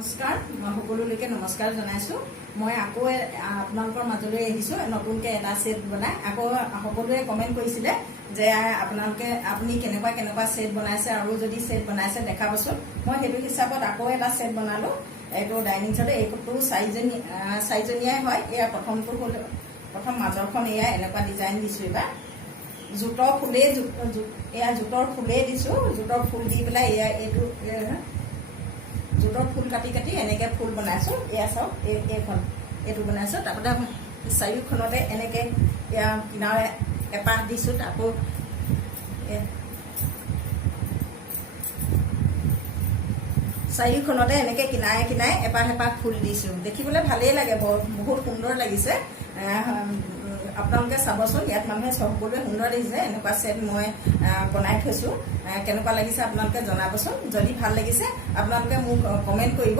নমস্কাৰ, মই সকলোলৈকে নমস্কাৰ জনাইছোঁ। মই আকৌ আপোনালোকৰ মাজলৈ আহিছোঁ নতুনকৈ এটা ছেট বনাই। আকৌ সকলোৱে কমেণ্ট কৰিছিলে যে আপুনি কেনেকুৱা ছেট বনাইছে আৰু যদি ছেট বনাইছে দেখাবচোন। মই সেইটো হিচাপত আকৌ এটা ছেট বনালোঁ। এইটো ডাইনিং ছেট, এইটো চাৰিজনীয়াই হয়। এয়া প্ৰথম মাজৰখন এয়া এনেকুৱা ডিজাইন দিছোঁ। এইবাৰ জোঁটৰ ফুলেই দিছোঁ। জোঁটৰ ফুল দি পেলাই এয়া এইটো জোঁটৰ ফুল কাটি এনেকৈ ফুল বনাইছোঁ। এয়া চাওক, এইটো বনাইছোঁ। তাৰপৰা চাৰিওখনতে এনেকৈ এয়া কিনাৰে এপাহ দিছোঁ। আকৌ চাৰিওখনতে এনেকৈ কিনাৰে এপাহ ফুল দিছোঁ। দেখিবলৈ ভালেই লাগে, বহুত সুন্দৰ লাগিছে। আপোনালোকে চাবচোন, ইয়াত মানুহে সকলোৱে সুন্দৰ দেখিছে। এনেকুৱা ছেট মই বনাই থৈছোঁ। কেনেকুৱা লাগিছে আপোনালোকে জনাবচোন। যদি ভাল লাগিছে আপোনালোকে মোক কমেণ্ট কৰিব।